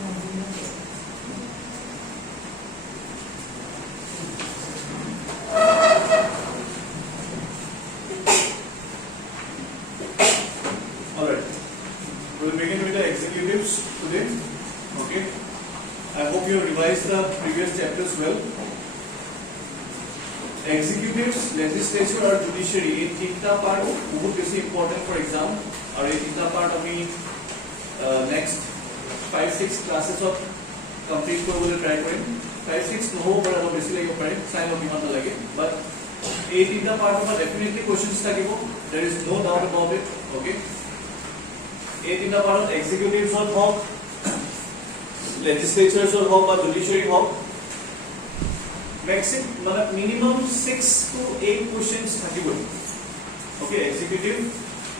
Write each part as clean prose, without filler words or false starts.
Alright, we'll begin with the executives today. Okay, I hope you revised the previous chapters well. Executives, legislature और judiciary ये तीनटा part बहुत बेसी important for exam और ये तीनटा part अभी next 5-6 classes of complete কৰিবলৈ try কৰিম 5-6 নহ'ব পাৰে অলপ বেছি লাগিব পাৰে চাই লওক কিমান লাগে but এই তিনটা part of definitely questions থাকিব there is no doubt about it okay এই তিনটা part executives or হওক legislatures or হওক বা judiciary হওক minimum 6 to 8 questions থাকিবই okay executive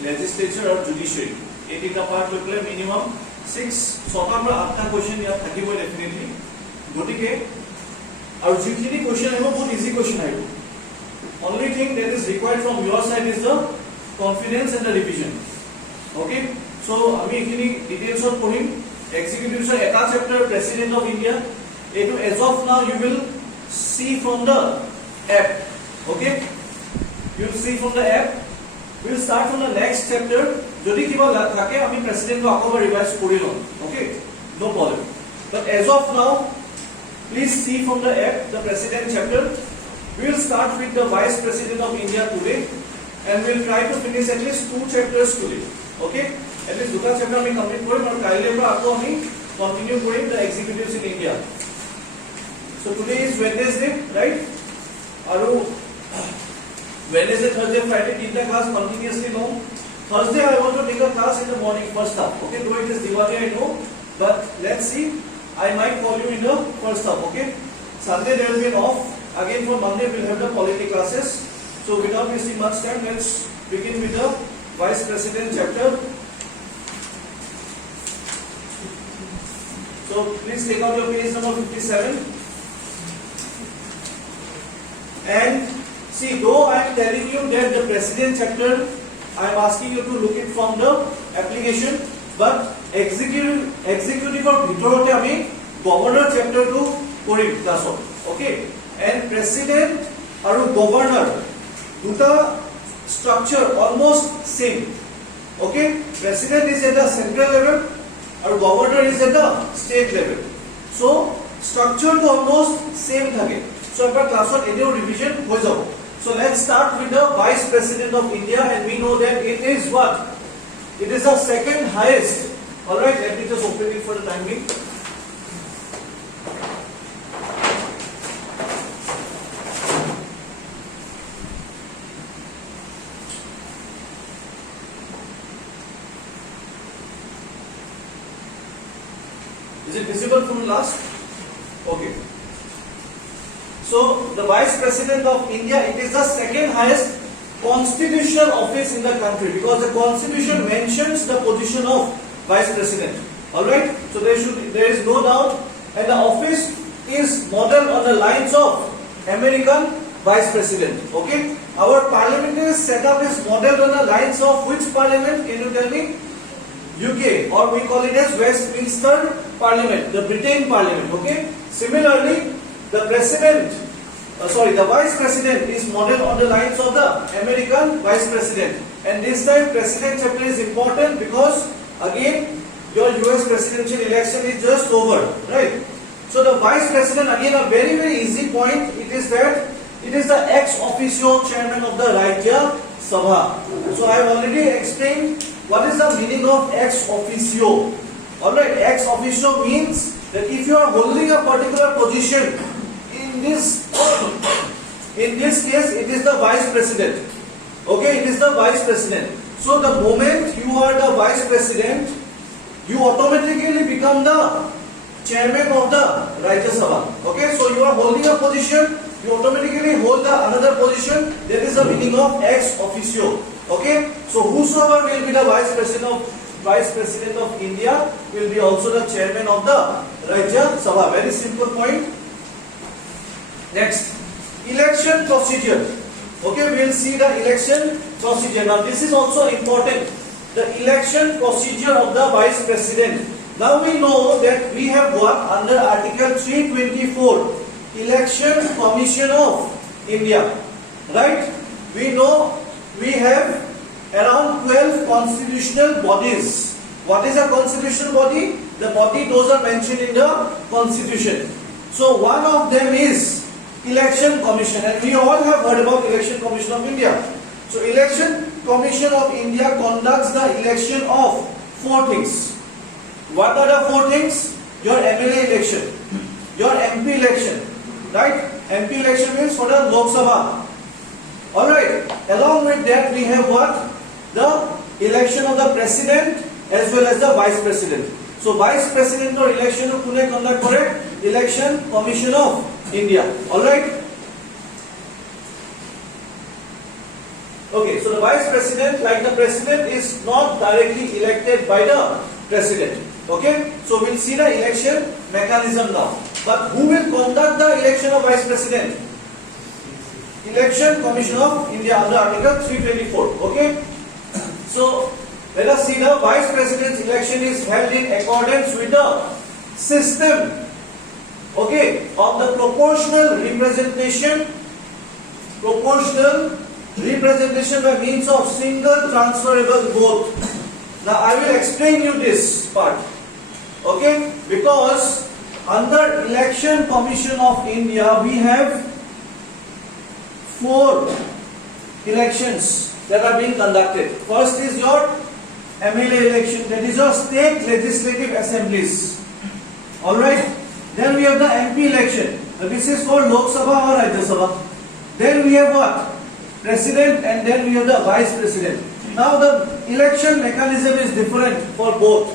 legislature or judiciary এই তিনটা part লৈ পেলাই minimum 6 ছটাৰ পৰা 8টা question ইয়াত থাকিবই definitely গতিকে আৰু যিখিনি question আহিব বহুত easy question আহিব only thing that is required from your side is the confidence and the revision okay so আমি এখিনি details of পঢ়িম executives er eta chapter president of india etu as of now you will see from the app okay you will see from the app we will start from the next chapter jodi kiba thake ami president ko akobar revise kori lom okay no problem but as of now please see from the app the president chapter we will start with the vice president of india today and we will try to finish at least 2 chapters today okay at least duta chapter ami complete korim aru kaile pra ako ami continue korim the executives in india so today is wednesday right aru wednesday thursday friday tinta class continuously long thursday I want to take a class in the morning first half okay though it is diwali I know but let's see I might call you in the first half okay sunday there will be an off again for monday we'll have the polity classes so without wasting much time let's begin with the vice president chapter so please take out your page number 57 and see though I am telling you that the president chapter I am asking you to look it from the application but executive or bhitorote ami governor chapter to korim class okay and president aru governor duta structure almost same okay president is at the central level or governor is at the state level so structure to almost same thake so apar class on eneo revision hoy jabo so let's start with the vice president of india and we know that it is what it is the second highest all right let me just open it for the time being Is it visible from last? Okay. So the vice president of India, it is the second highest constitutional office in the country because the constitution mentions the position of vice president. All right. So there is no doubt, and the office is modeled on the lines of American vice president. Okay. Our parliamentary setup is modeled on the lines of which parliament? Can you tell me? UK or we call it as Westminster Parliament, the Britain Parliament. Okay. Similarly, the the vice president is modeled on the lines of the American vice president. And this time, president chapter is important because again, your US presidential election is just over, right? So the vice president, again, a very easy point. It is that it is the ex officio chairman of the Rajya Sabha. So I have already explained. What is the meaning of ex officio? Alright, ex officio means that if you are holding a particular position, in this case, it is the vice president. Okay, it is the vice president. So the moment you are the vice president, you automatically become the chairman of the Rajya Sabha. Okay, so you are holding a position, you automatically hold another position. That is the meaning of ex officio. Okay, so whosoever will be the vice president of India will be also the chairman of the Rajya Sabha. Very simple point. Next, election procedure. Okay, we will see the election procedure. Now this is also important. The election procedure of the vice president. Now we know that we have what under Article 324, Election Commission of India, right? We know we have around 12 constitutional bodies. What is a constitutional body? The body those are mentioned in the constitution. So one of them is Election Commission, and we all have heard about Election Commission of India. So Election Commission of India conducts the election of 4 things. What are the 4 things? Your MLA election, your MP election, right? MP election means for the Lok Sabha. Alright, along with that we have what? The election of the President as well as the Vice President. So Vice President or election of Pune conduct correct? Election Commission of India. Alright? Okay, so the Vice President, like the President, is not directly elected by the President. Okay, so we'll see the election mechanism now. But who will conduct the election of Vice President? Election Commission of India under Article 324. Okay, so let us see the Vice President's election is held in accordance with the system, okay, of the proportional representation by means of single transferable vote. Now I will explain you this part, okay, because under Election Commission of India we have 4 elections that are being conducted. First is your MLA election, that is your state legislative assemblies. Alright, then we have the MP election. This is for Lok Sabha or Rajya Sabha. Then we have what? President, and then we have the Vice President. Now the election mechanism is different for both.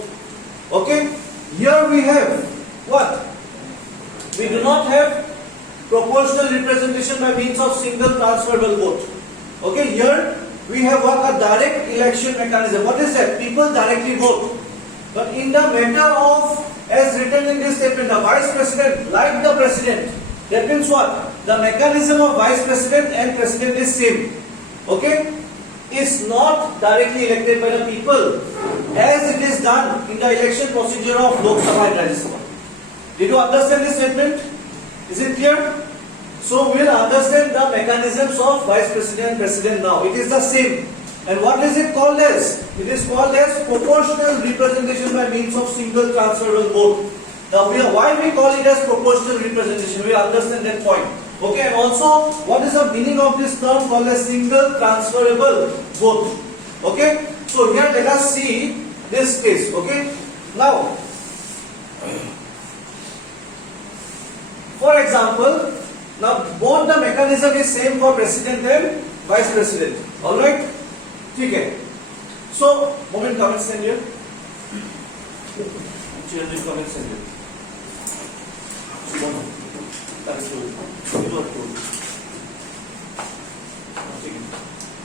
Okay, here we have what? We do not have proportional representation by means of single transferable vote. Okay, here we have what? A direct election mechanism. What is that? People directly vote. But in the matter of, as written in this statement, the Vice President, like the President, that means what? The mechanism of Vice President and President is same. Okay? Is not directly elected by the people as it is done in the election procedure of Lok Sabha and Rajya Sabha. Did you understand this statement? Is it clear? So we will understand the mechanisms of Vice President and President now. It is the same. And what is it called as? It is called as proportional representation by means of single transferable vote. Now why we call it as proportional representation? We will understand that point. Okay, and also what is the meaning of this term called as single transferable vote? Okay, so here let us see this case. Okay, now for example, now both the mechanism is same for President and Vice President. All right, okay. So moment, comments send here. Children, comments send here.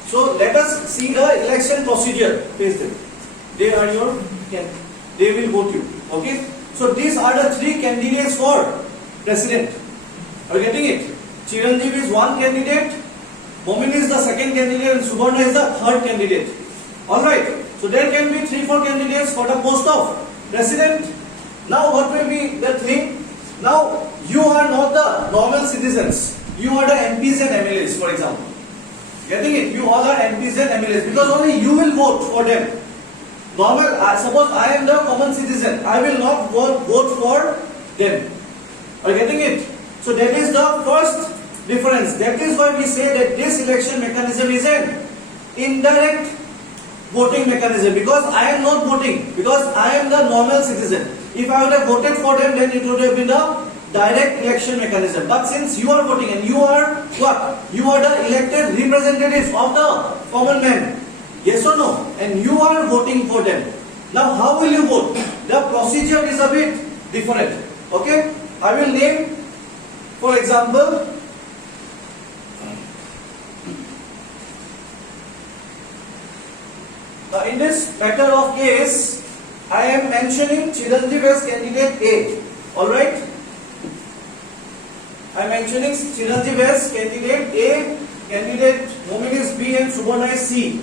So let us see the election procedure. Face them. They are your, they will vote you. Okay. So these are the 3 candidates for President. Are you getting it? Chiranjeev is 1 candidate, Momin is the 2nd candidate, and Subarna is the 3rd candidate. Alright. So there can be 3-4 candidates for the post of President. Now what will be the thing? Now you are not the normal citizens. You are the MPs and MLAs, for example. Getting it? You all are MPs and MLAs because only you will vote for them. Normal, suppose I am the common citizen, I will not vote for them. Are you getting it? So that is the first difference. That is why we say that this election mechanism is an indirect voting mechanism, because I am not voting, because I am the normal citizen. If I would have voted for them, then it would have been a direct election mechanism. But since you are voting and you are what? You are the elected representatives of the common man. Yes or no? And you are voting for them. Now how will you vote? The procedure is a bit different. Okay? I will name, for example, in this matter of case, I am mentioning Chiranjeev as candidate A. Alright? I am mentioning Chiranjeev as candidate A, candidate Momin is B, and Subarna is C.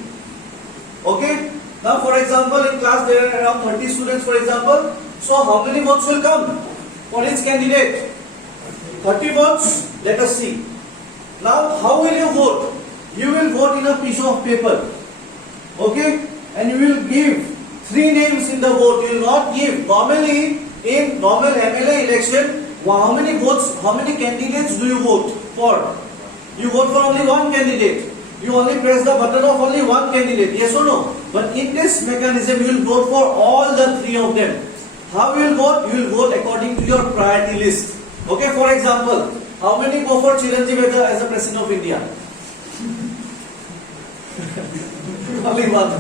Okay? Now for example, in class there are around 30 students, for example. So how many votes will come for each candidate? 30 votes. Let us see. Now how will you vote? You will vote in a piece of paper. Okay? And you will give 3 names in the vote. You will not give. Normally in normal MLA election, how many votes, how many candidates do you vote for? You vote for only one candidate. You only press the button of only one candidate. Yes or no? But in this mechanism, you will vote for all the 3 of them. How you will vote? You will vote according to your priority list. Okay, for example, how many go for Chiranjeev as the President of India? Only one.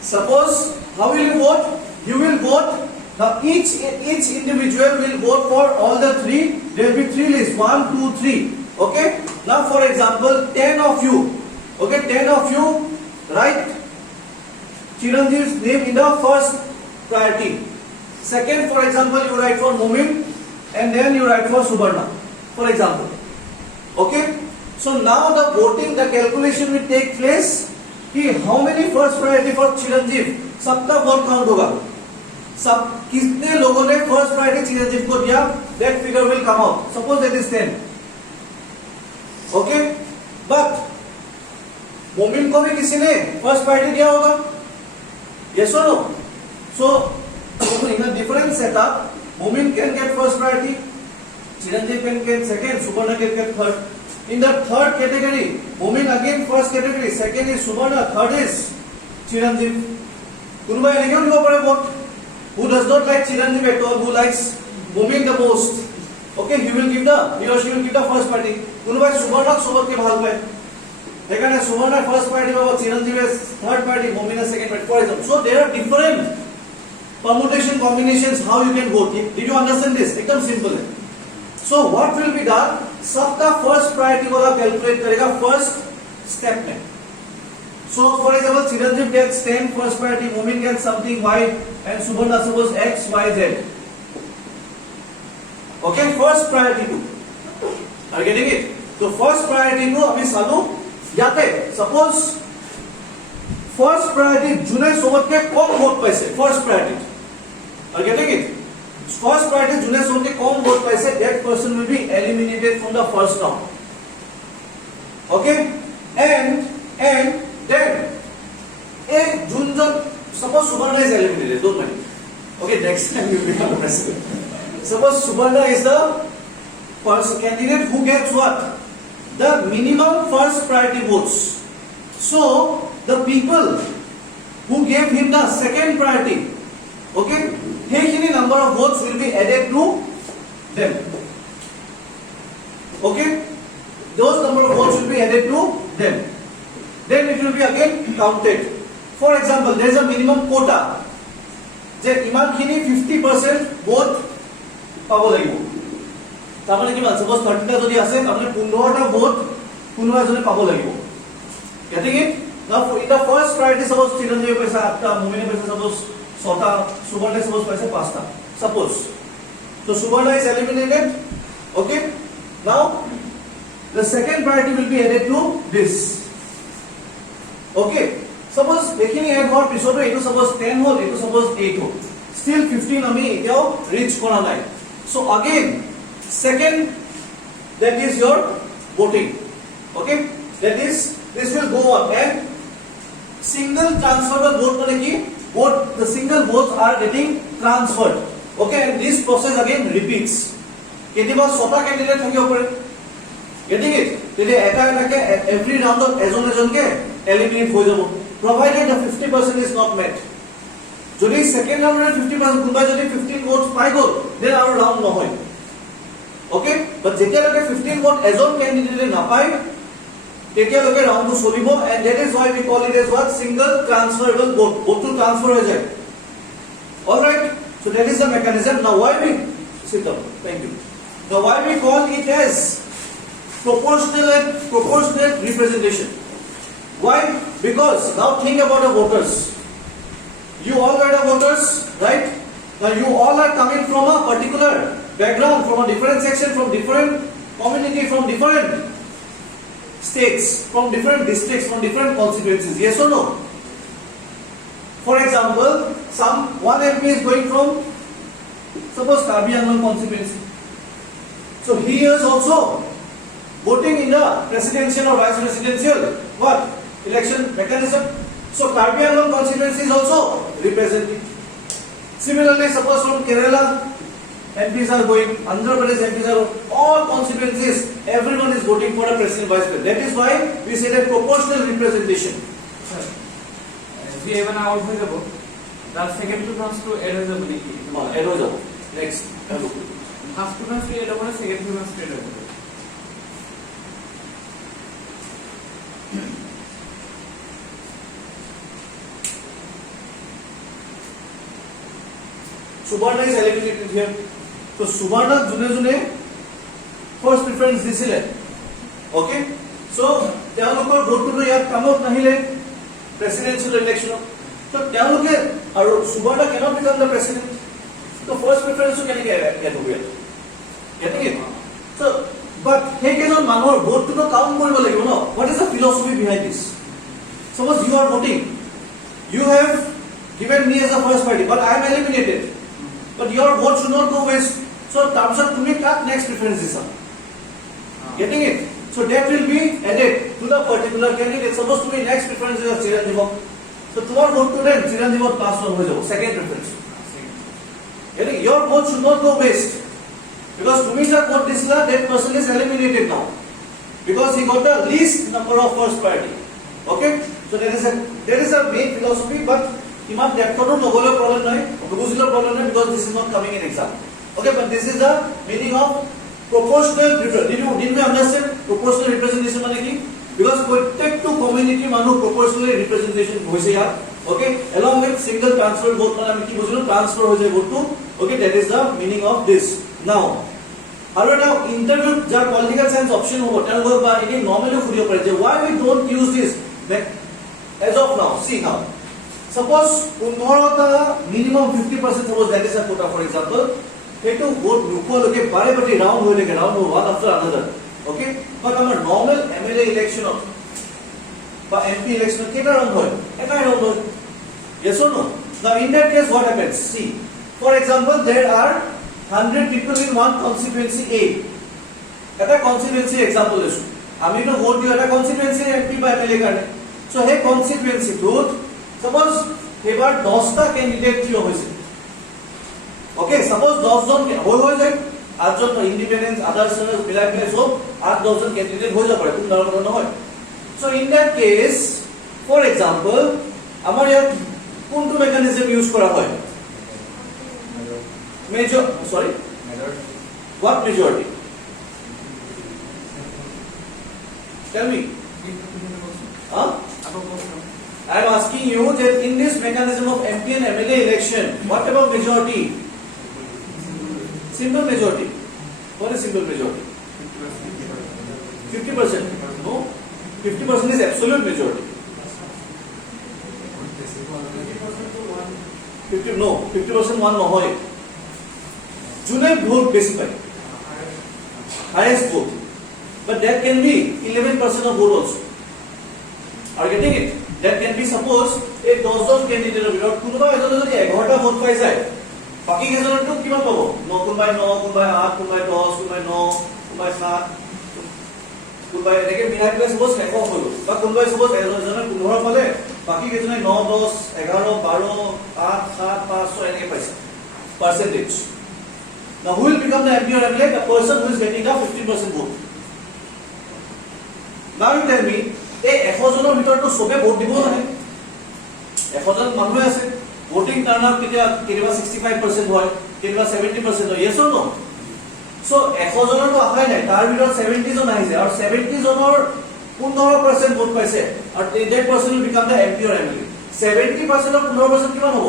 Suppose, how will you vote? You will vote. Now each individual will vote for all the 3. There will be 3 lists. 1, 2, 3. Okay. Now for example, 10 of you. Okay, 10 of you write Chiranjeev's name in the first priority. Second, for example, you write for Momin, and then you write for Subarna, for example. Okay. So now the voting, the calculation will take place. कि how many first priority for चिरंजीव, सबका vote count होगा. सब कितने लोगों ने first priority चिरंजीव को दिया, that figure will come out. Suppose that is 10. Okay, but मोमिन को भी किसी ने फर्स्ट प्रायोरिटी दिया होगा. Yes or no? So in a different setup, Momin can get first priority, Chiranjeev can get second, Subarna can get third. In the third category, Momin again first category, second is Subarna, third is Chiranjeev. Kunba elegant go for a vote. Who does not like Chiranjeev at all? Who likes Momin the most? Okay, he or she will give the first party. Kunba Subarna sobat ke bhal pe. Second is Subarna first party, Chiranjeev is third party, Momin is second party. For example, so there are different permutation combinations how you can vote. Did you understand this? एकदम simple है. So what will be done? सबका first priority वाला calculate करेगा first step में. So for example, Chiranjeev gets 10 first priority, Momin gets something Y, and Subarna suppose X, Y, Z. Okay, first priority 2. Are you getting it? So first priority 2 अभी सालों याते. Suppose first priority जुने सोबत के कौन vote पैसे? First priority. Are you getting it? First priority जुने सोबत के कौन वोट पैसे? That person will be eliminated from the first round. Okay? And then एक जुन जब suppose Subarna is eliminated, don't mind. Okay, next time you will become the president. Suppose Subarna is the first candidate who gets what? The minimum first priority votes. So the people who gave him the second priority, okay, any number of votes will be added to them. Okay, those number of votes will be added to them. Then it will be again counted. For example, there is a minimum quota. যে ইমানখিনি 50% vote পাব লাগিব. তাৰমানে কিমান? Suppose 30 টা যদি আছে, তাৰমানে 15 টা ভোট কোনোবা এজনে পাব লাগিব. Getting it? Now in the first priority, suppose Chiranjeev paisa 8 ta, Momin paisa suppose 6 ta, Subarna suppose paisa 5 ta. Suppose. So Subarna is eliminated. Okay? Now the second priority will be added to this. Okay? Suppose देखिए add होर पिछोड़ में इतो suppose 10 हो, इतो suppose 8 हो. Still 15 हमें इक्याओ reach करा नहीं. So again second, that is your voting. Okay? That is, this will go on and single transferable vote माने कि vote, the single votes are getting transferred. Okay? And this process again repeats. कितनी बार 100 candidate होंगे ऊपर? Getting it? तेरे ऐसा के every round of एजोन के eliminate हो जाओ. Provided the 50% is not met. যদি second round में 50% कुछ बार যদি 15 votes पाए गो, then our round न होए. Okay? But যেতিয়া लगे 15 vote एजोन candidate ना पाए, তেতিয়া লগে round to চলিব, and that is why we call it as what? Single transferable vote. Vote to transfer हो जाए. All right? So that is the mechanism. Now why we sit down? Thank you. Now why we call it as proportionate representation? Why? Because now think about the voters. You all are the voters, right? Now you all are coming from a particular background, from a different section, from different community, from different states, from different districts, from different constituencies. Yes or no? For example, one MP is going from, suppose Karbi Anglong constituency. So he is also voting in the presidential or vice presidential what election mechanism. So Karbi Anglong constituency is also represented. Similarly, suppose from Kerala, MPs are going, Andhra Pradesh MPs are, all constituencies, everyone is voting for a president vice president. That is why we say that proportional representation. G7 out হয়ে যাব তার second preference to add হয়ে যাবে নাকি add হয়ে যাব next first preference to add হবে না সেকেন্ড প্রিফারেন্স টু এড হবে Subarna is eliminated here. So Subarna june first preference দিছিলে okay. So তেওঁলোকৰ ভোটটো ইয়াত কামত নাহিলে presidential election. So তেওঁলোকে আৰু Subarna cannot become the president. So first preference কেনেকৈ get হ'ব ইয়াত getting it. So but সেইকেইজন মানুহৰ ভোটটো কাউন্ট কৰিব লাগিব ন. What is the philosophy behind this? Suppose you are voting, you have given me as a first party, but I am eliminated. But your vote should not go waste. So তাৰপিছত তুমি কাক next preference দিছা getting it. So that will be added to the particular candidate. Suppose তুমি next preference দিছা চিৰঞ্জীৱক, so তোমাৰ ভোটটো দেন চিৰঞ্জীৱত পাছ হৈ যাব second preference. Getting your vote should not go waste because তুমি যাক ভোট দিছিলা that person is eliminated now because he got the least number of first party. Okay, so that is a main philosophy, but ইমান ডেপথতো নগলে problem নাই, বুজিলে problem নাই because this is not coming in exam. Okay, but this is the meaning of proportional representation. Did you understand proportional representation মানে কি? Because প্ৰত্যেকটো community মানুহ proportionally representation হৈছে ইয়াত. Okay, along with single transfer vote মানে আমি কি বুজিলো transfer হৈ যায় ভোটটো. Okay, that is the meaning of this. Now আৰু এটা ইন্টাৰভিউ যাৰ পলিটিক্যাল সায়েন্স অপশন হ'ব তেওঁলোকক বা এনে নৰ্মালি সুধিব পাৰে যে why we don't use this as of now. See now, suppose 15টা minimum 50% suppose that is a quota for example. সেইটো ভোট নোপোৱালৈকে বাৰে বাৰে ৰাউণ্ড হৈ থাকে, round one after another. Okay, but আমাৰ নৰ্মেল MLA ইলেকশনত বা MP ইলেকশনত কেইটা ৰাউণ্ড হয়? এটা ৰাউণ্ড হয়. Yes or no? Now in that case what happens? See, for example there are 100 people in one constituency A. এটা constituency example লৈছো, আমি তো ভোট দিও এটা constituency MP বা MLA কাৰণে. So সেই constituency টোত suppose এবাৰ 10টা ক্যান্ডিডেট থিয় হৈছে. Okay, suppose 10 জন হৈ যায়, 8 জন ইন্ডিপেন্ডেন্স আদার্স মিলাই মিলাই সব 8-10 জন ক্যান্ডিডেট হৈ যাব পাৰে, কোনো ধৰণৰ নহয়. So in that case, for example, আমাৰ ইয়াত কোনটো মেকানিজম ইউজ কৰা হয়? What majority? Tell me. I am asking you that in this mechanism of MP and MLA election, what about majority? Simple majority. What is simple majority? 50%. No, 50% is absolute majority. 50% one নহয়. যোনে vote বেছি পায়, highest vote, but that can be 11% of vote also. Are you getting it? That can be suppose এই 10 জন ক্যান্ডিডেটৰ ভিতৰত কোনোবা এজনে যদি 11টা vote পাই যায়, বাকি কেইজনটো কিমান পাব? 9 কোনোবাই 8 কোনোবাই 10 কোনোবাই 9 কোনোবাই 7 কোনোবাই এনেকে মিলাই পেলাই suppose শেষ হলো, বা কোনোবাই suppose এজনে 15 পালে, বাকি কেইজনে 9 10 11 12 8 7 5 6 এনেকে পাইছে percentage. Now who will become the MP or MLA? The person who is getting the 50% vote. Now you tell me, এই 100 জনৰ ভিতৰতো সবে ভোট দিব নাহে, 100 জন মানুহ আছে, ভোটিং টাৰ্নআউট কেতিয়াবা 65% হয়, কেতিয়াবা 70% হয়. Yes or no? So 100 জনৰতো আহাই নাই, তাৰ ভিতৰত 70 জন আহিছে আৰু 70 জনৰ 15% ভোট পাইছে আৰু that person will become the MP or MLA. 70% of 15% কিমান হ'ব?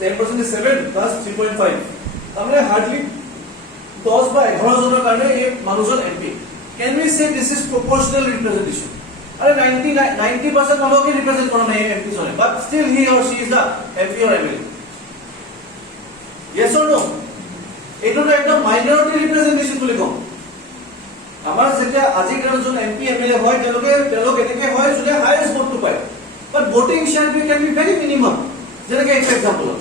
10% is 7 plus 3.5. তাৰমানে হাৰ্ডলি 10 বা 11 জনৰ কাৰণে এই মানুহজন MP. Can we say this is proportional representation? Are 90% মানুহকে represent কৰা নাই MP জনে, but still he or she is the MP or MLA. Yes or no? এইটো একটা minority representation বুলি কম. আমাৰ যেতিয়া আজিকালি যোন MP MLA হয় তেওঁলোক এনেকে হয় যোনে highest vote পায়, but voting share can be very minimum. যেনেকৈ এইটো এক্সাম্পলত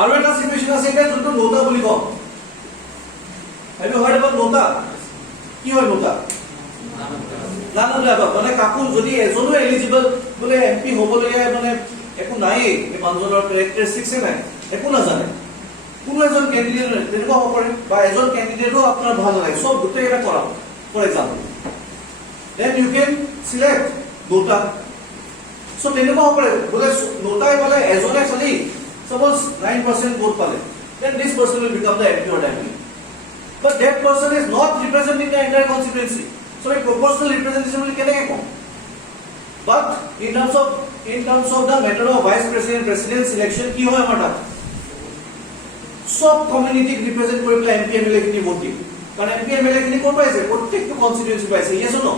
আৰু এটা সিচুৱেচন আছে এটা যোনটো নোটা বুলি কওঁ Have you heard about nota? কি হয় nota? নানা লেভেল মানে কাকো যদি এজনো এলিজিবল বলে এমপি হ'বলগীয়া মানে একো নাই এই মানুহজনৰ ক্যাৰেক্টাৰিষ্টিক্সে নাই একো নাজানে কোনো এজন ক্যান্ডিডেট তেনেকুৱা হ'ব পাৰে বা এজন ক্যান্ডিডেটও আপোনাৰ ভাল লাগে সব গোটেই এটা কৰা for example then you can select nota so তেনেকুৱা হ'ব পাৰে বলে nota পালে এজনে খালি suppose 9% ভোট পালে then this person will become the MP or the MP but that person is not representing the entire constituency so a proportional representation will keneke kom but in terms of the matter of vice president president selection ki hoy amar সব community represent কৰি পেলাই MP MLA খিনি vote দিম কাৰণ MP MLA খিনি কোন পাইছে প্ৰত্যেকটো কনস্টিটুৱেন্সি পাইছে ইয়েস অর নো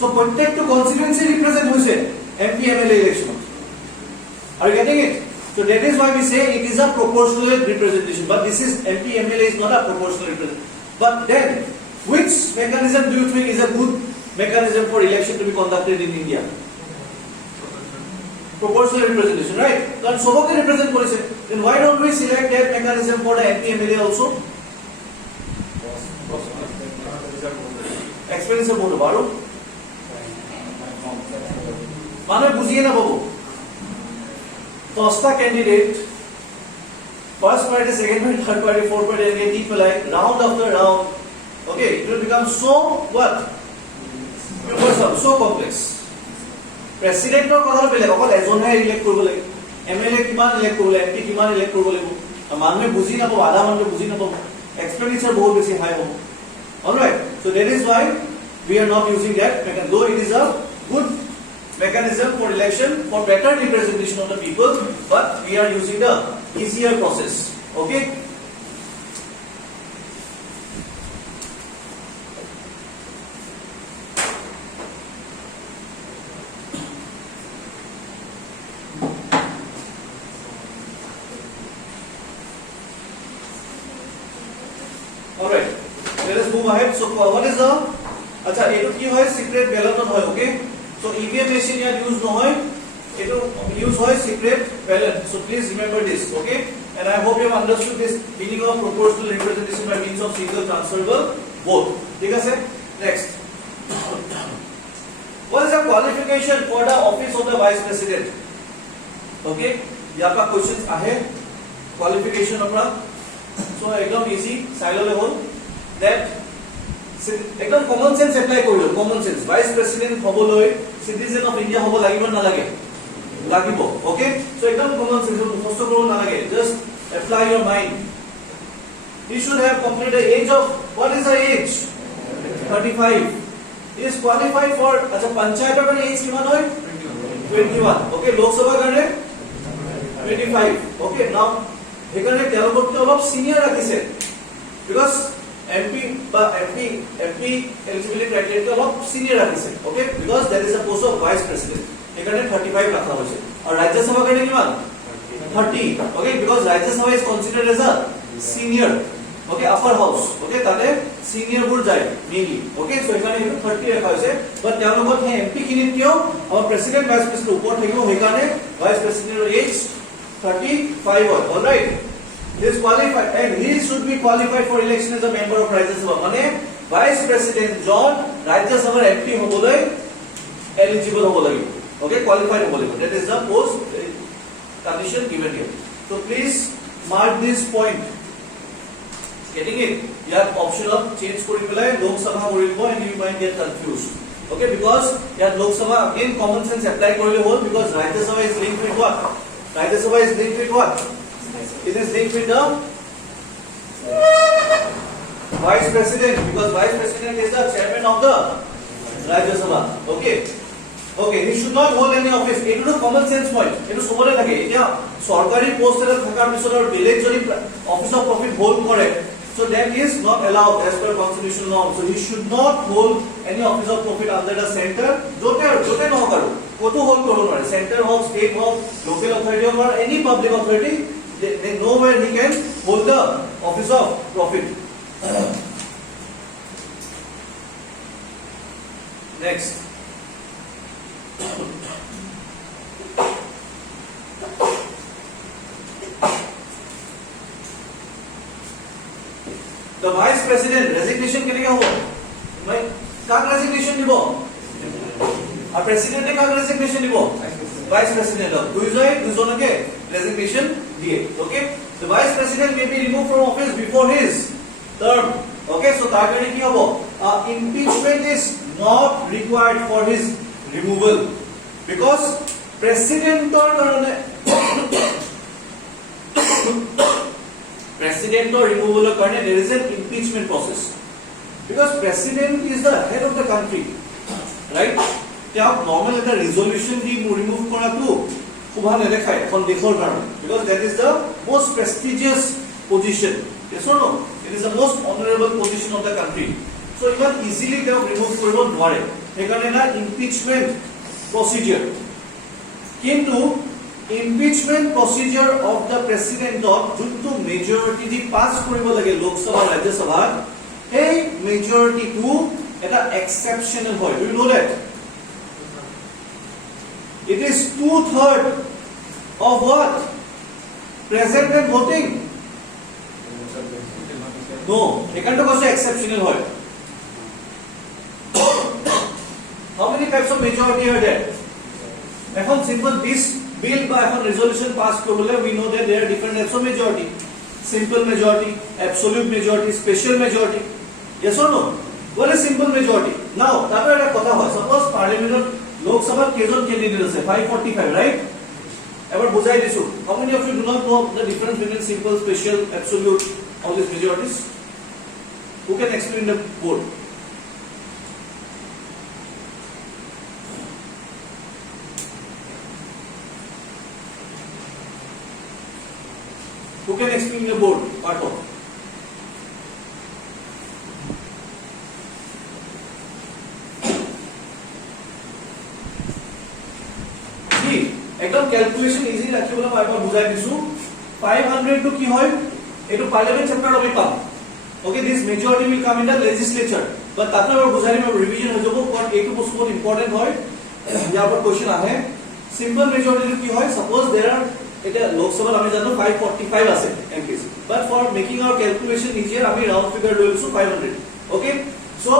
সো প্ৰত্যেকটো কনস্টিটুৱেন্সি ৰিপ্ৰেজেন্ট হৈছে MP MLA election are you getting it so that is why we say it is a proportional representation but this is mp mla is not a proportional representation but then which mechanism do you think is a good mechanism for election to be conducted in India proportional representation right then sobake represent korise then why don't we select that mechanism for the mp mla also experience bodo baro mane bujiye na babo দশটা candidate first party second party third party fourth party and get equal like round after round okay it will become so what so complex president or কথা বেলে অকল এজনহে elect কৰিব লাগে MLA কিমান elect কৰিব লাগে MP কিমান ইলেক্ট কৰিব লাগিব মানুহে বুজি নাপাব আধা মানুহে বুজি নাপাব এক্সপেন্ডিচাৰ বহুত বেছি হাই হ'ব alright so that is why we are not using that mechanism though it is a good mechanism for election for better representation of the people but we are using the easier process okay all right let us move ahead so what is the acha etu ki hoy secret ballot hoy okay so EVM machine here use no hoy etu use hoy secret ballot so please remember this okay and I hope you have understood this meaning of proportional representation by means of single transferable vote ঠিক আছে next what is the qualification for the office of the vice president okay yaha ka questions ahe qualification apna so ekdom easy silo le hol that একদম common sense apply কৰিলো common sense vice president হবলৈ citizen of India হ'ব লাগিব না লাগে লাগিব okay so একদম common sense মুখস্থ কৰিব না লাগে just apply your mind he should have completed the age of what is the age 35 he is qualified for আচ্ছা পঞ্চায়তৰ কাৰণে এজ কিমান হয় 21 ওকে লোকসভা কাৰণে 25 ওকে নাও এখানে তেওঁলোককে অলপ সিনিয়ৰ ৰাখিছে because MP eligibility criteria to অলপ senior ৰাখিছে okay because there is a post of vice president এখানে 35 রাখা হয়েছে আর রাজ্য সভা কানে কিমান 30 okay because Rajya Sabha is considered as a senior okay upper house okay তাতে senior বোৰ যায় mainly okay so এখানে 30 রাখা হয়েছে but তেওঁলোকত হে MP খিনিত কিয় আমাৰ president vice president উপৰ থাকিব সেইকাৰণে vice president ৰ age 35 হয় all right he is qualified and he should be qualified for election as a member of Rajya Sabha মানে vice president জন Rajya Sabha MP হ'বলৈ eligible হ'ব লাগিব okay qualified হ'ব লাগিব that is the post condition given here so please mark this point getting it ইয়াত option of change কৰি পেলাই লোক সভা কৰিব and you might get confused okay because ইয়াত লোক সভা again common sense apply কৰিলে হ'ল because Rajya Sabha is linked with what Rajya Sabha is linked with what it is linked with the vice president because vice president is the chairman of the Rajya Sabha okay okay he should not hold any office it is a common sense point etu sobore thake eta sarkari post eta thakar pisor or beleg jodi office of profit hold kore so that is not allowed as per constitutional norm so he should not hold any office of profit under the center jote no karu kotu hold koru nore center of state of local authority or any public authority they know where he can hold the office of profit next the vice president resignation কেনেকে হ'ব মই কাক resignation দিব আর প্রেসিডেন্টে কাক resignation দিব vice president দুজনকে resignation দিয়ে okay the vice president may be removed from office before his term okay so তার কারণে কি হবে impeachment is not required for his removal because প্রেসিডেন্টৰ কাৰণে প্রেসিডেন্টৰ ৰিমুভেলৰ কাৰণে there is an impeachment process because president is the head of the country right তেওঁ normal এটা ৰিজল্যুশন দি remove কৰাটো খুবা নেদেখায় এখন দেশৰ কাৰণে because that is the most prestigious position yes or no it is the most honorable position of the country so Iman easily তেওঁ remove কৰিব নোৱাৰে সেইকাৰণে না impeachment procedure কিন্তু impeachment procedure of the president of যোনটো majority দি pass কৰিব লাগে লোকসভা ৰাজ্যসভা এই majority টো এটা exceptional হয় do you know that it is 2/3 of what present and voting no এখানটা কত exceptional হয় how many types of majority are there এখন simple this bill by এখন resolution pass করলে we know that there are different types of majority simple majority absolute majority special majority yes or no what is simple majority now তারপর একটা কথা হয় suppose parliament Lok Sabha কেজন candidate আছে 545 right এবার বুঝাই দিছো how many of you do not know the difference between simple special absolute all these majorities who can explain the board who can explain the board part of একদম calculation easy রাখিবলে মই একবার বুঝাই দিছো 500 two কি হয় এটো parliament chapter আমি পাম okay this majority will come in the legislature but তাতে আমি বুঝাই দিম রিভিশন হৈ যাব কোন এইটো বস্তু বহুত ইম্পর্টেন্ট হয় ইয়াৰ পৰা কোশ্চেন আহে সিম্পল মেজরিটি কি হয় সাপোজ देयर आर এটা লোকসভা আমি জানো 545 আছে MPs but for making hour calculation easier আমি রাউন্ড ফিগার লইছো 500 ওকে সো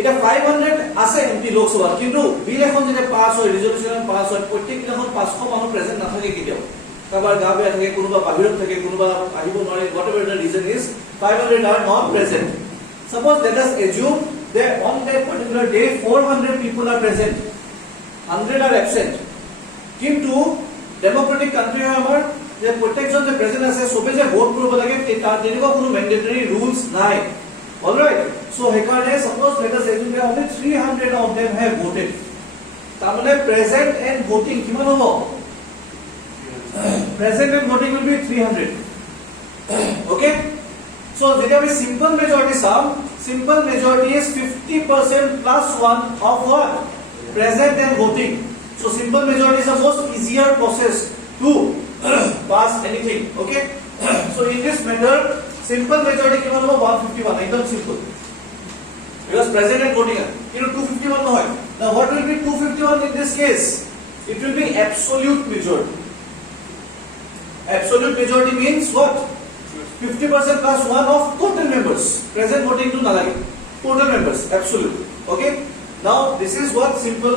এটা 500 আছে এমপি লোকসভা কিন্তু বিল এখন যেটা পাস হয় রিজলিউশন পাস হয় প্রত্যেকদিন 500 মানুহ প্রেজেন্ট নাথাকে কিটাও কাবাৰ গাবে থাকে কোনোবা বাহিৰত থাকে কোনোবা আহিব নোৱাৰে whatever the reason is 500 are not present suppose let us assume that on that particular day 400 people are present 100 are absent কিন্তু ডেমোক্ৰেটিক কান্ট্ৰি হয় আমাৰ যে প্ৰত্যেকজন যে প্ৰেজেন্ট আছে সবে যে ভোট কৰিব লাগে তাৰ তেনেকুৱা কোনো ম্যান্ডেটৰি ৰুলস নাই all right so hekane suppose let us assume that only 300 of them have voted tamane present and voting kiman hobo present and voting will be 300 okay so jeta we simple majority sum simple majority is 50% plus 1 of what present and voting so simple majority is the most easier process to pass anything okay so in this method simple majority kiman hobo 151 ekdom simple because present and voting you know 251 no hoy now what will be 251 in this case it will be absolute majority absolute majority means what 50% plus 1 of total members present voting to nalage total members absolute okay now this is what simple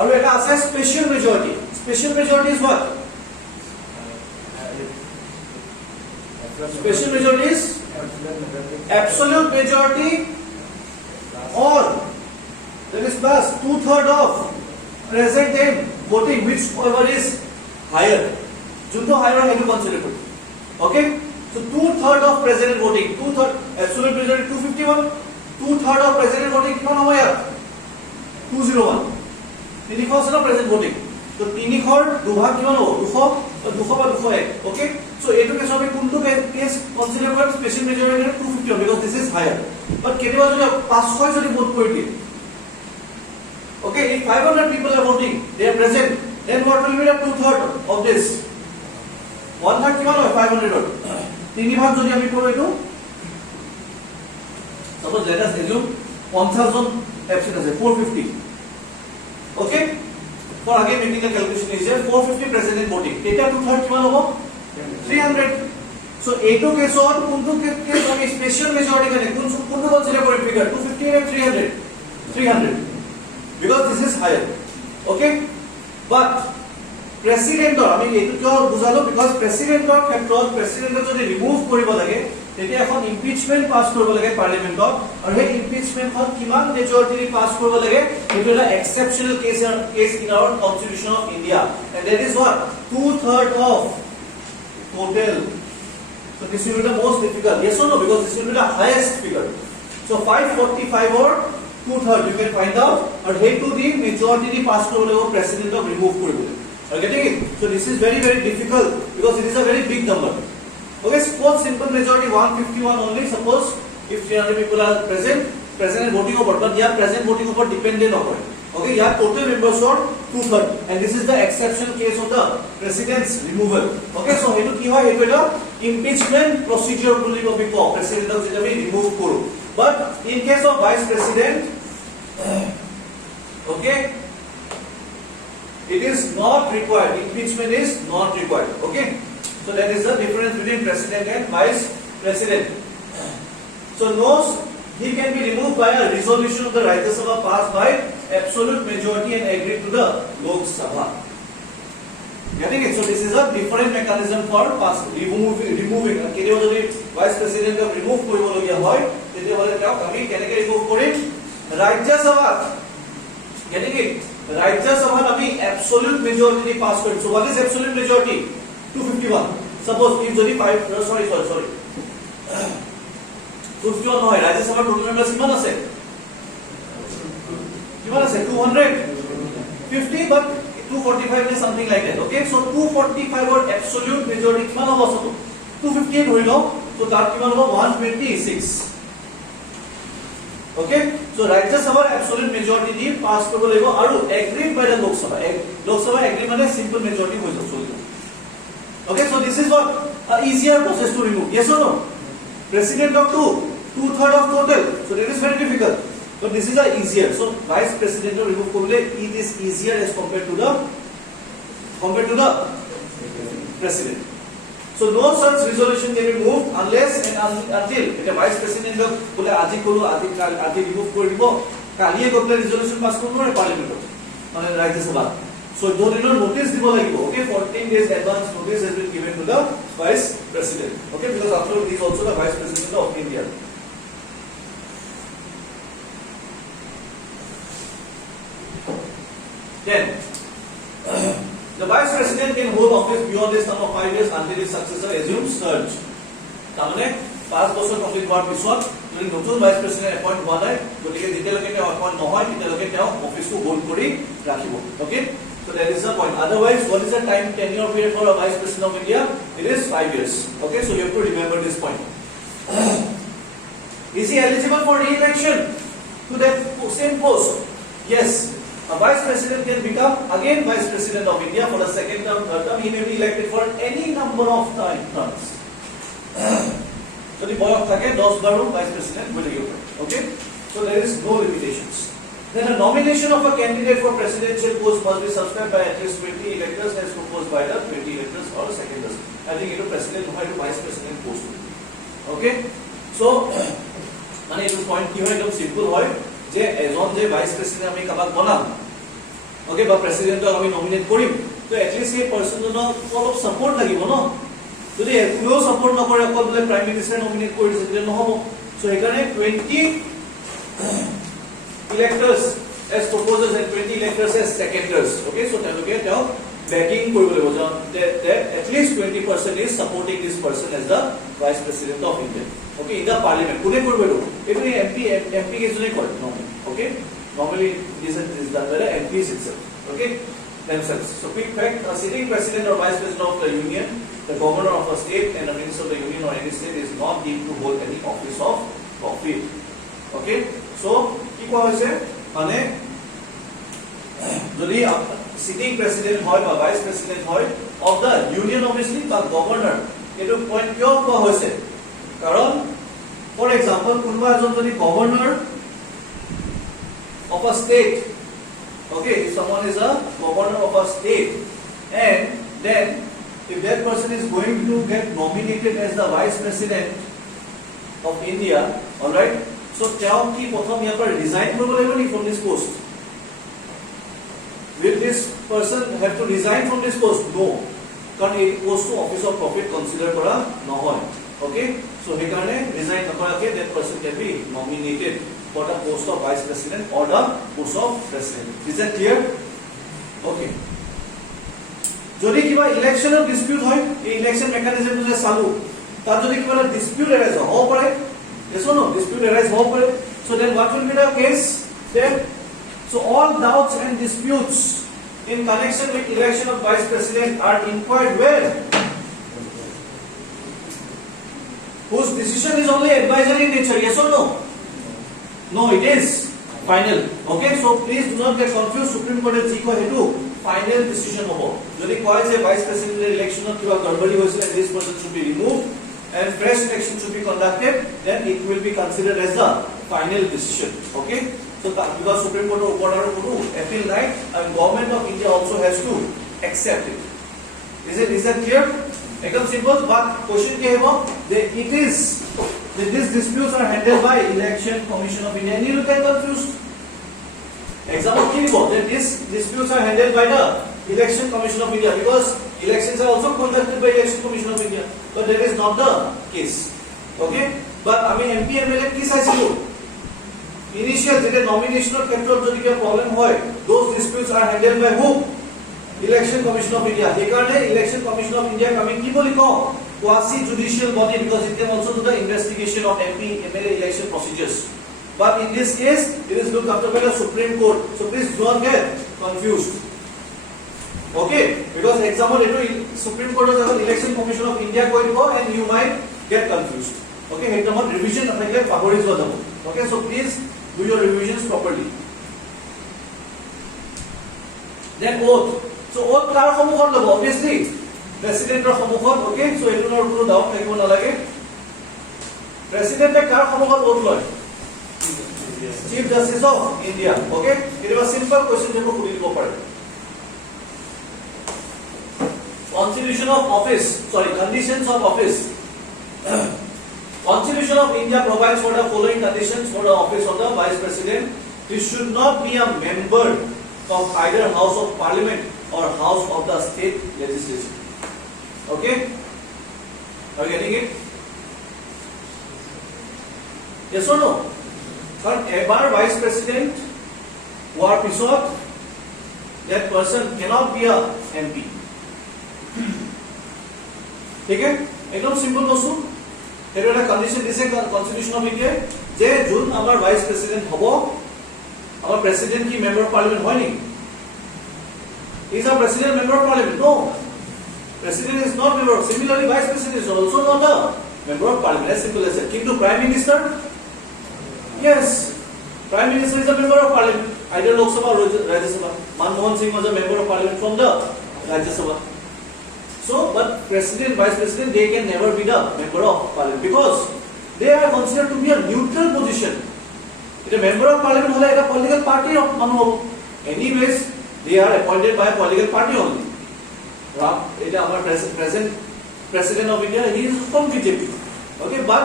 aru eta ase special majority is what special majority is absolute majority or that is plus 2/3 of present and voting whichever is higher junto higher I will consider it okay so 2/3 of present and voting 2/3 absolute majority 251 2/3 of present and voting kiman hobo yaar 201 300 of present voting so 300 দুভাগ কিমান হ'ব 200 200 বা 201 okay so etu ke sobe kuntu case consider for special majority 250 because this is higher but ketiba jodi 500 jodi vote kori die okay if 500 people are voting they are present then what will be the 2/3 of this 1/3 কিমান হয় 500 তিনি ভাগ যদি আমি কৰো এটো suppose let us assume 50 জন absent আছে 450 okay for again making the calculation easier 450 present in voting eta 2/3 kiman hobo 300 So A2 কেছত কোনটো কেছ আমি স্পেশাল মেজরিটি কাৰণে কোনটো consider Karim figure 250 and 300 because this is higher. Okay, but প্ৰেসিডেন্টৰ আমি এইটো কিয় বুজালো because প্ৰেসিডেন্টৰ ক্ষেত্ৰত প্ৰেসিডেন্টক যদি ৰিমুভ কৰিব লাগে তেতিয়া এখন ইমপিচমেন্ট পাস কৰিব লাগে পাৰ্লিমেন্টত আৰু সেই ইমপিচমেন্টখন কিমান মেজৰিটি পাস কৰিব লাগে সেইটো এটা exceptional case in our constitution of India and that is what 2/3 of total. So this will be the most difficult. Yes or no? Because this will be the highest figure. So 545 or 2/3 you can find out. Or hey to the majority pass korole or president of remove koribole. Are you getting it? So this is very difficult because it is a very big number. Okay, suppose simple majority 151 only. Suppose if 300 people are present voting over, but yeah, present voting over dependent over. Okay, yeah, total members are 2/3, and this is the exceptional case of the president's removal. Okay, so hetu ki hoy hetu eta impeachment procedure boli kobi ko president of jeta remove koru, but in case of vice president, okay, it is not required. Impeachment is not required. Okay, so that is the difference between president and vice president. So he can be removed by a resolution of the Rajya Sabha passed by absolute majority and agreed to the Lok Sabha. Getting it? So this is a different mechanism for removing. Kedio jodi vice president of remove koribologia hoy tetia bole ta ami keneke remove korim Rajya Sabha. Getting it? Rajya Sabha ami absolute majority pass korim. So what is absolute majority? 251. Suppose if jodi 5 sorry 251 নহয় Rajya Sabha total members কিমান আছে 250 but 245 is something like that. Okay, so 245 or absolute majority কিমান হ'ব সব 258 হৈ লও so তার কিমান হ'ব 126. Okay, so Rajya Sabha absolute majority দি পাস কৰিব লাগিব আৰু agreed by the Lok Sabha. Lok Sabha agree মানে simple majority হৈ যাব চলিব. Okay, so this is what easier process to remove. Yes or no? President of 2/3 of total. So it is very difficult. But this is a easier. So vice president to remove korle it is easier as compared to the president. So no such resolution can be moved unless and until the vice president bole aji koru adi remove kori dibo kaliye gotle resolution pass korbo na parliament mane Rajya Sabha. So donor notice dibo lagibo. Okay, 14 days advance notice has been given to the vice president. Okay, because after all he is also the vice president of India. Then the vice president can hold office beyond this term of 5 years until his successor assumes surge. Tamane 5 বছৰ complete হোৱাৰ পিছত যদি নতুন vice president appoint হোৱা নাই গতিকে যেতিয়ালৈকে তেওঁ এপইন্ট নহয় তেতিয়ালৈকে তেওঁ অফিসটো হোল্ড কৰি ৰাখিব. Okay, so that is the point. Otherwise, what is the time tenure period for a vice president of India? It is 5 years. Okay, so you have to remember this point. Is he eligible for re-election to that same post? Yes. A vice president can become again vice president of India for the second term, third term. He may be elected for any number of terms. So the boy of thake 10 baru vice president will be. Okay, so there is no limitations. Then a nomination of a candidate for presidential post must be subscribed by at least 20 electors as proposed by the 20 electors or seconders. I think it is president or vice president post. Okay, so মানে এই point কি হয় একদম simple হয় যে এজন যে vice president আমি কাবাক বনাম ওকে বা প্রেসিডেন্টক আমি নমিনেট কৰিম তো এটলিস্ট এই পারসনজনক অলপ সাপোর্ট লাগিব ন যদি একোও সাপোর্ট নকৰে অকল বলে প্ৰাইম মিনিষ্টাৰ নমিনেট কৰি দিছে তেনে নহব সো সেইকাৰণে 20 electors as proposers and 20 electors as seconders. Okay, so তেওঁলোকে তেওঁ backing কৰিব লাগিব that at least 20% is supporting this person as the vice president of India. Okay, in the parliament কোনে কৰিব এইটো এইটো MP কেজনে কৰে normally. Okay, normally this is done by the MPs itself. Okay, themselves. So quick fact, a sitting president or vice president of the union, the governor of a state and a minister of the union or any state is not deemed to hold any office of office. Okay, so কি কোৱা হৈছে মানে যদি sitting president হয় বা vice president হয় of the union obviously বা governor এটো পয়েন্ট কিয় কোৱা হৈছে কাৰণ for example কোনোবা এজন যদি governor of a state, okay, if someone is a governor of a state and then if that person is going to get nominated as the vice president of India, all right, so tell ki prothom yaha par resign koribo lagibo ni from this post? Will this person have to resign from this post? No, karon ei post to office of profit consider kora nohoy. Okay, so he karone resign nakorake that person can be nominated for the post of vice president or the post of president. Is that clear? Okay. যদি কিবা ইলেকশনৰ dispute হয় এই election mechanism যে চালু তাত যদি কিবা dispute arise হ'ব পাৰে yes or no dispute arise হ'ব পাৰে so then what will be the case then so all doubts and disputes in connection with election of vice president are inquired where whose decision is only advisory in nature yes or no no it is final okay so please do not get confused supreme court ji ko hetu final decision hobo jodi koy je vice president election kiba garbadi hoisile this person should be removed and fresh election should be conducted then it will be considered as the final decision okay so because supreme court order kono appeal right and government of India also has to accept it is that clear ekdam simple but question ke hobo that it is that these disputes are handled by election commission of India and you get confused example ki hobo that these disputes are handled by the election commission of India because elections are also conducted by election commission of India but that is not the case okay but I mean MP MLA ki saisilu initial jete nomination or ক্ষেত্ৰত যদি কিবা problem হয় those disputes are handled by who election commission of India he karone election commission of India coming ki boli ko quasi judicial body because it can also do the investigation of MP MLA election procedures but in this case it is looked after by the Supreme Court so please do not get confused okay because example eto Supreme Court of election commission of India koi dibo and you might get confused okay hetamot revision athakle pahori joa jabo okay so please do your revisions properly then oath so oath kar samukhon lobo obviously president ro samukhon okay so eto nor kono doubt thakibo na lage president e kar samukhon oath loy chief justice of India okay it was simple question jebo khuli dibo pare constitution of office conditions of office Constitution of India provides for the following conditions for the office of the vice president he should not be a member of either house of parliament or house of the state legislature okay are you getting it yes or no karon ebar vice president war pisot that person cannot be a MP ठीक है एकदम simple বস্তু এর একটা condition দিছে constitution of India যে জুন আমার ভাইস প্রেসিডেন্ট হবো আমার প্রেসিডেন্ট কি মেম্বার অফ পার্লামেন্ট হয় নি is a president member of parliament no president is not member similarly vice president is also not a member of parliament as simple as that কিন্তু prime minister yes prime minister is a member of parliament either lok sabha or rajya sabha manmohan singh was a member of parliament from the rajya sabha so but president vice president they can never be the member of parliament because they are considered to be a neutral position it a member of parliament hole eta political party of manu anyways they are appointed by a political party only eta amar present president of India he is from BJP okay but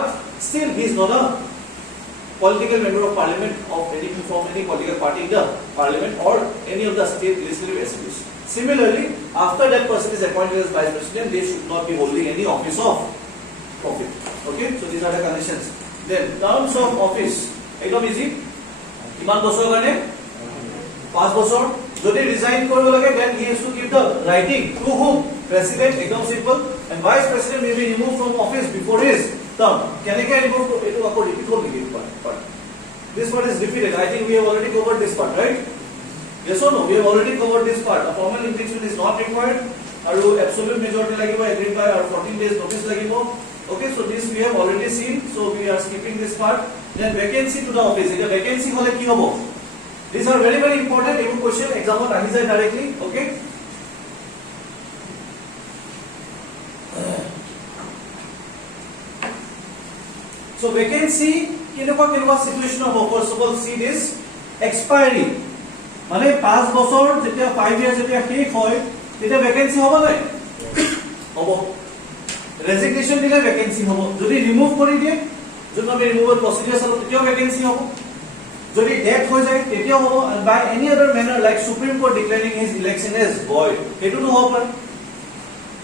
still he is not a political member of parliament of any from any political party in the parliament or any of the state legislative assemblies similarly after that person is appointed as vice president they should not be holding any office of profit okay so these are the conditions then terms of office ekdom easy kiman bochor karone 5 bochor jodi resign koribo lage then he has to give the writing to whom president ekdom simple and vice president may be removed from office before his term can I remove etu ako repeat kori give part this part is repeated I think we have already covered this part right yes or no we have already covered this part a formal impeachment is not required aru absolute majority lagibo agreed by or 14 days notice lagibo okay so this we have already seen so we are skipping this part then vacancy to the office eta vacancy hole ki hobo these are very very important ebu question exam ot ahi jay directly okay so vacancy কেনেকুৱা situation of first of all see this expiry মানে 5 বছৰ যেতিয়া 5 ইয়াৰ যেতিয়া শেষ হয় তেতিয়া vacancy হ'ব নাই হ'ব ৰেজিগনেশ্যন দিলে ভ্যাকেন্সি হ'ব যদি ৰিমুভ কৰি দিয়ে যদি আমি ৰিমুভেল প্ৰসিডিউৰ চালো তেতিয়াও ভ্যাকেন্সি হ'ব যদি ডেথ হৈ যায় তেতিয়াও হ'ব and by any other manner like supreme court declaring his election as void এটো নহব পাৰে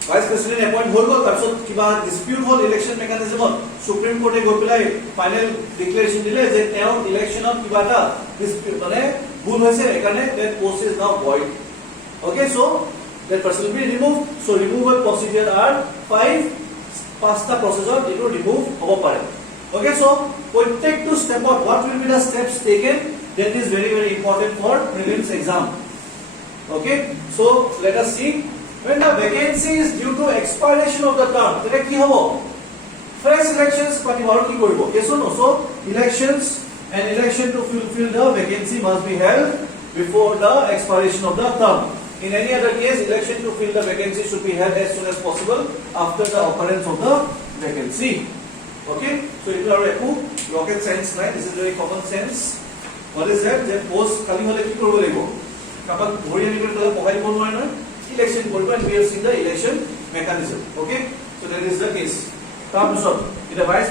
ভাইস প্ৰেসিডেন্ট এপইন্ট হৈ গ'ল তাৰপিছত কিবা ডিসপিউট হ'ল ইলেকশন মেকানিজমত সুপ্ৰিম কোৰ্টে গৈ পেলাই ফাইনেল ডিক্লেৰেশ্যন দিলে যে তেওঁ ইলেকশনত কিবা এটা মানে ভুল হৈছে একাৰণে that post is now void okay so that person will be removed so removal procedure are 5টা procedure এটো ৰিমুভ হ'ব পাৰে okay so প্ৰত্যেকটো ষ্টেপত what will be the steps taken that is very very important for prelims exam okay so let us see when the vacancy is due to expiration of the term then কি হ'ব fresh elections পাতিব আৰু কি কৰিব yes or no so elections and election to fulfill the vacancy must be held before the expiration of the term in any other case election to fill the vacancy should be held as soon as possible after the occurrence of the vacancy okay so it are a rocket science right this is very common sense what is that যে post খালি হলে কি কৰিব লাগিব Kabak ধৰি আনি কৰি পঢ়াই দিব নোৱাৰে নহয় election কৰিব and we have seen the election mechanism okay so that is the case তাৰপিছত এটা vice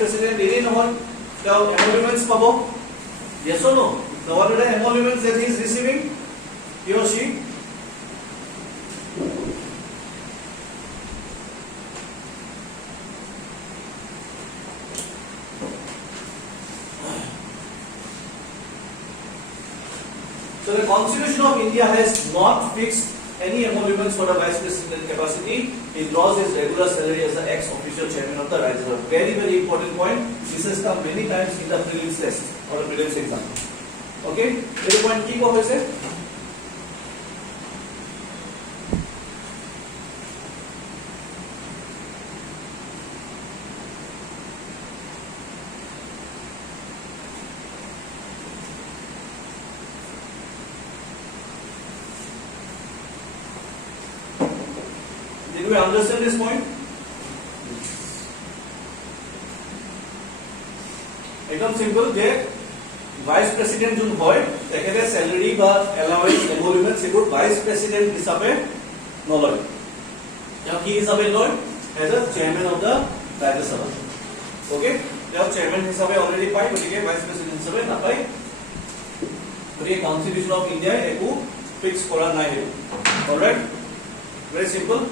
president এৰি নহয় তেওঁ emoluments পাব yes or no the what are the emoluments that he is receiving he or she so the Constitution of India has not fixed any emoluments for the vice president capacity he draws his regular salary as the ex officio chairman of the Rajya Sabha very very important point this has come many times in the prelims test or the prelims exam okay this point কি কোৱা হৈছে Did we understand this point? একদম simple যে vice president যোন হয় তেখেতে salary বা allowance এমলুমেন্টস এগুলো ভাইস প্রেসিডেন্ট হিসাবে নলয় তেওঁ কি হিসাবে লয় as a chairman of the Rajya Sabha ওকে তেওঁ চেয়ারম্যান হিসাবে অলরেডি পায় গতিকে ভাইস প্রেসিডেন্ট হিসাবে নাপায় গতিকে কনস্টিটিউশন অফ ইন্ডিয়া একো ফিক্স কৰা নাই alright very simple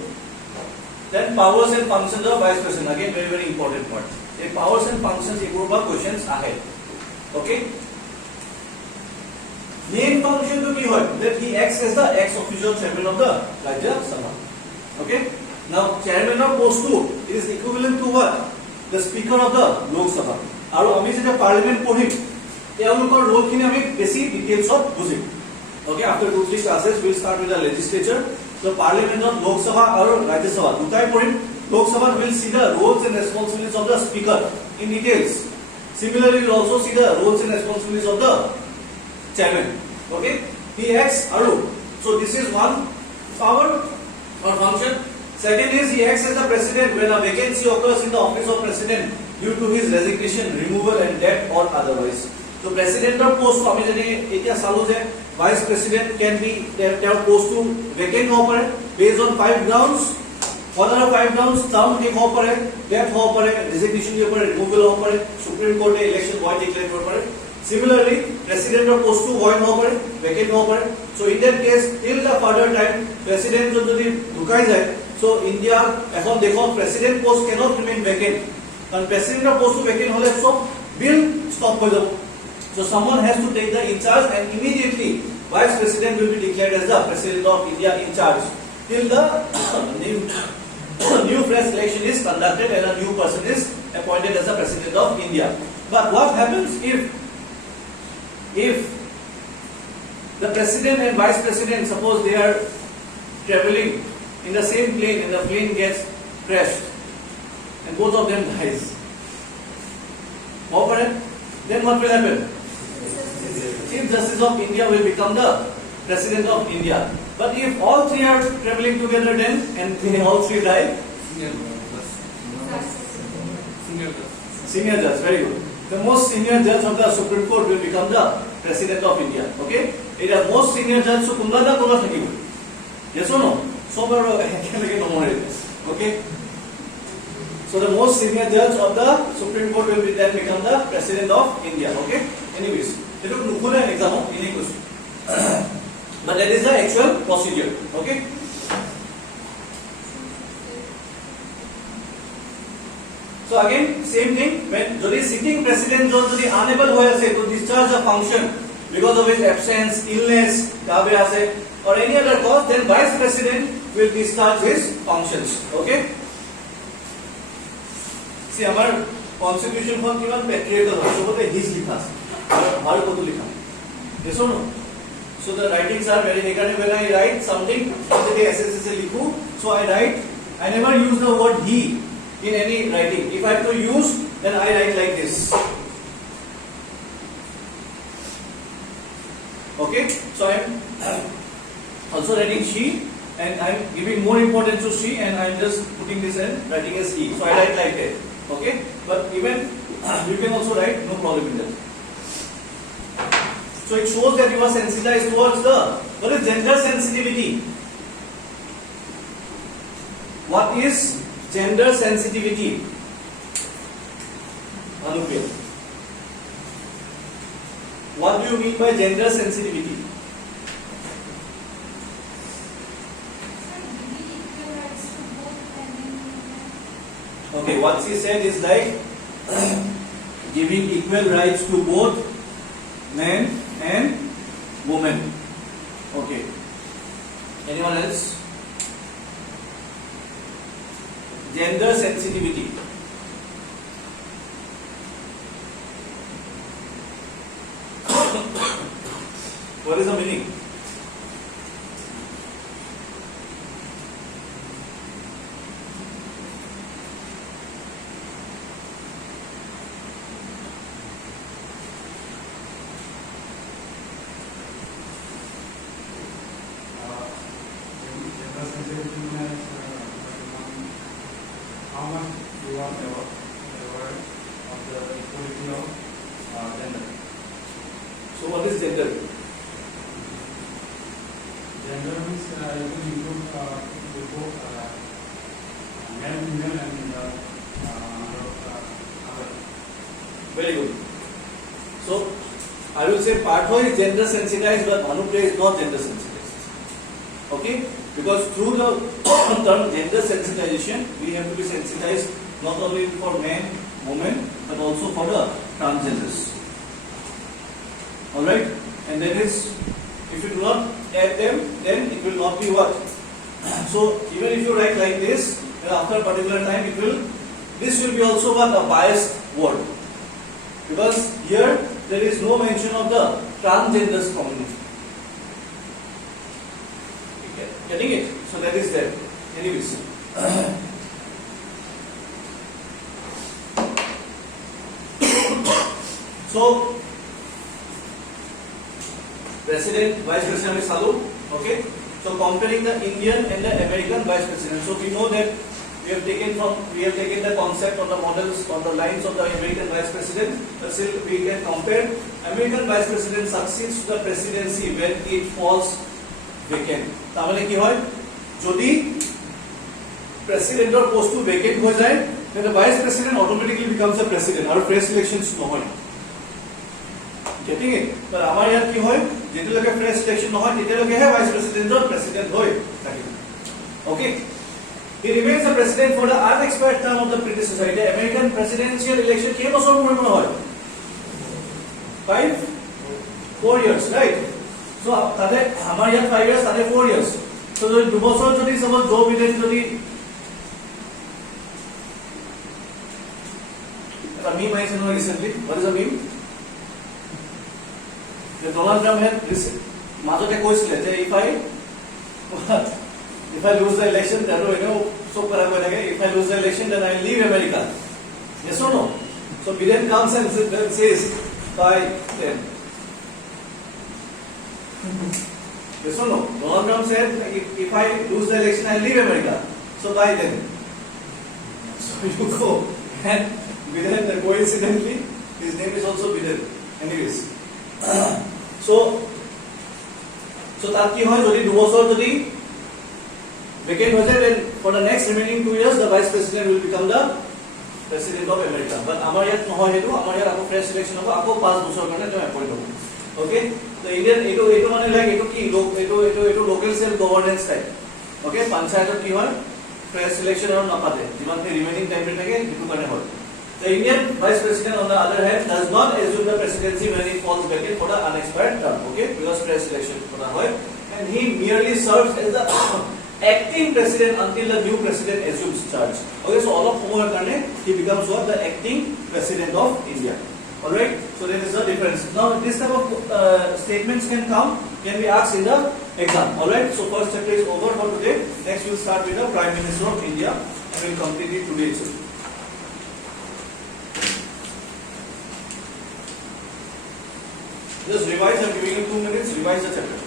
then powers and functions of vice president again very very important point the powers and functions equal questions ahead okay main function to ki hoy that he acts as the ex officio chairman of the Rajya Sabha okay now chairman of post 2 is equivalent to what the speaker of the Lok Sabha aru ami jeta parliament পঢ়িম তেওঁলোকৰ role খিনি আমি বেছি details of বুজিম okay after 2-3 classes we will start with the legislature so parliament of Lok Sabha or Rajya Sabha dutai porim Lok Sabha will see the roles and responsibilities of the speaker in details similarly we will also see the roles and responsibilities of the chairman okay he acts aru so this is one power or function second is he acts as the president when a vacancy occurs in the office of president due to his resignation removal and death or otherwise so president of post ami jani etia salu je vice president can be their post to vacant ho pare based on 5 grounds what are the 5 grounds term ho pare death ho pare resignation ho pare removal ho pare supreme court election void declare ho pare similarly president of post to void ho pare vacant ho pare so in that case till the further time president jodi dhukai jay so india ekhon dekhon president post cannot remain vacant and president of post to vacant hole so bill stop ho jabo so someone has to take the in charge and immediately vice president will be declared as the president of India in charge till the new fresh election is conducted and a new person is appointed as the president of India but what happens if the president and vice president suppose they are traveling in the same plane and the plane gets crashed and both of them dies then what will happen Chief Justice of India will become the President of India. But if all three are traveling together then and they all three die, senior judge, very good. The most senior judge of the Supreme Court will become the President of India. Okay? It is most senior judge so kunba da kola thakibo. Yes or no? সব আৰু একেলগে নমৰে okay so the most senior judge of the Supreme Court will be then become the President of India okay anyways eto nukhule exam ini kuch but that is the actual procedure okay so again same thing when jodi sitting president jodi unable hoy ase to discharge a function because of his absence illness kabe ase or any other cause then vice president will discharge his functions okay see our constitution for kiman patriotic hoy sobote his likha ase har kotu likha yes or no so the writings are very ekane when I write something jodi SSS likhu so I never use the word he in any writing if I have to use then I write like this okay so I am also writing she and I am giving more importance to she and I am just putting this and writing as he so I write like that okay but even you can also write no problem in that so it shows that you are sensitized towards the what is gender sensitivity what is gender sensitivity Anupriya what do you mean by gender sensitivity okay what she said is like giving equal rights to both men and women okay anyone else gender sensitivity what is the meaning how much you are aware of the equality of gender. so what is gender Gender means you can include both male, female and other. very good so I will say Partho is gender sensitized but Bhanupriya is not gender sensitized okay because through the term gender sensitization we have to be sensitized not only for men women but also for the transgenders all right and that is if you do not add them then it will not be what so even if you write like this after a particular time it will this will be also what a biased word because here there is no mention of the transgenders community getting it so that is there anyways so president vice president is Salu okay so comparing the Indian and the American vice president so we know that we have taken the concept or the models or the lines of the American vice president but still we can compare American vice president succeeds to the presidency when it falls vacant তার মানে কি হয় যদি প্রেসিডেন্টৰ পোস্টটো vacant হৈ যায় then the vice president automatically becomes a president আৰু fresh elections নহয় getting it but আমাৰ ইয়াত কি হয় যেতিয়ালৈকে fresh election নহয় তেতিয়ালৈকেহে vice president president হৈ থাকিব okay he remains the president for the unexpired term of the predecessor the American presidential election কেই বছৰ মূৰে মূৰে হয় 4 years right so তাতে আমাৰ ইয়াত 5 years তাতে 4 years so যদি দুবছৰ যদি suppose Joe Biden যদি a meme I saw recently what is a meme the Donald Trump had মাজতে কৈছিলে যে if I lose the election that so para koi lage if I lose the election then I will leave America yes or no so Biden comes and says bye then yes or no Donald Trump said if I lose the election I will leave America so bye then so you go and Biden coincidentally his name is also Biden anyways so তাত কি হয় যদি দুবছৰ যদি vacant হৈ যায়, then for the next remaining 2 years the vice president will become the president of America. But আমাৰ ইয়াত নহয় হেতু, আমাৰ ইয়াত আকৌ fresh election হ'ব, আকৌ 5 বছৰ কাৰণে তেওঁ appoint হ'ব. Okay, so Indian এইটো মানে লাইক এইটো কি এইটো local self governance type. Okay, panchayat কি হয় fresh election আৰু নাপাতে, যিমান remaining time থাকে সেইটো কাৰণে হয়. The Indian vice president on the other hand does not assume the presidency when it falls vacant for the unexpired term. Okay, because fresh election কৰা হয়, and he merely serves as the acting president until the new president assumes charge. Okay, so all of সময়ৰ কাৰণে he becomes what, the acting president of India. All right, so there is a difference. Now this type of statements can be asked in the exam. All right, so first chapter is over for today. Next we'll start with the Prime Minister of India and we'll complete it today itself. Just revise. I'm giving you 2 minutes. Revise the chapter.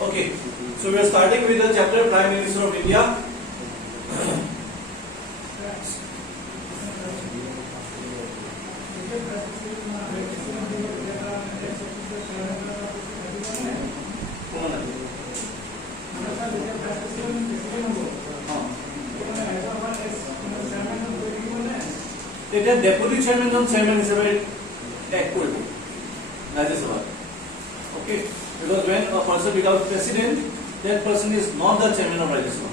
Okay, so we are starting with the chapter Prime Minister of India. এটা deputy chairman জন chairman হিসেবে tag করব Rajya Sabha. Okay, because when a person becomes president, that person is not the chairman of Rajya Sabha.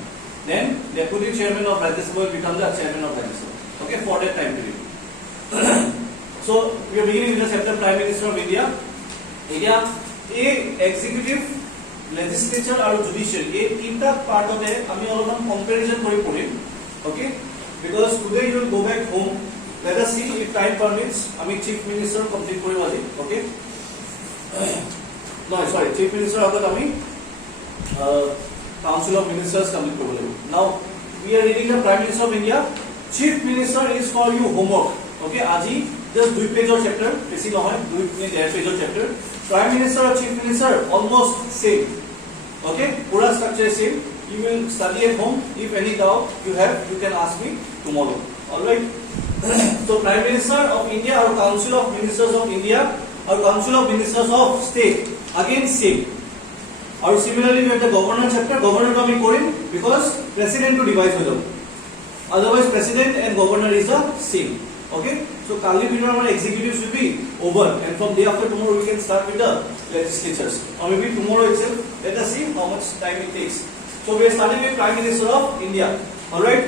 Then deputy chairman of Rajya Sabha will become the chairman of Rajya Sabha. Okay, for that time period. So we are beginning with the chapter Prime Minister of India. India, a executive, legislature और judiciary. ये तीनटा part होते हैं. अभी और हम comparison करें पूरे. Okay, because today you will go back home. Let us see if time permits. अभी chief minister complete करें वाली. Okay. No, sorry, chief minister after coming, council of ministers complete koribo. Now we are reading the Prime Minister of India. Chief minister is for you homework. Okay, aji just 2 page or chapter, besi nohoy 2 page or chapter. Prime minister or chief minister almost same. Okay, pura structure same. You will study at home. If any doubt you have, you can ask me tomorrow. All right. So Prime Minister of India or Council of Ministers of India or Council of Ministers of State. Again same. Or similarly we have the governor chapter. Governor to আমি করিম because president to devise হয়ে যাবে. Otherwise president and governor is the same. Okay. So Kali video আমার executive should be over and from day after tomorrow we can start with the legislatures. Or maybe tomorrow itself. Let us see how much time it takes. So we are starting with Prime Minister of India. All right.